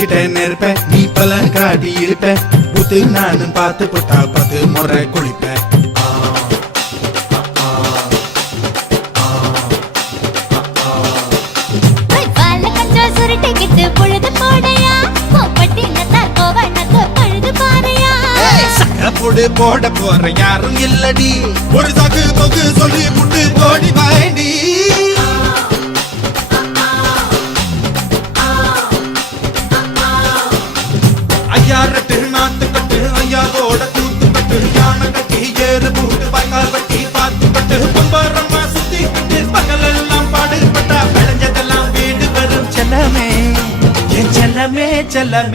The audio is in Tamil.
கிட்ட நெருப்ப நீ பல காட்டி இருப்ப புத்து நானும் பார்த்து புட்டா 10 முறை குளிப்ப போட போற யாரும் இல்லடி ஒரு சாக்கு போக்கு சொல்லி புட்டு போடி பாயண்டி ஐயா ரெட்டு நாத்து கட்டு ஐயாவோட கூத்து கட்டு யானை கட்டி ஏறு பூட்டு பாய்க்கால் வட்டி பார்த்து கட்டு பம்பரமா சுத்தி கட்டு பகலெல்லாம் பாடுபட்டா விளைஞ்சதெல்லாம் வீடு வரும் செல்லமே என் செல்லமே செல்லமே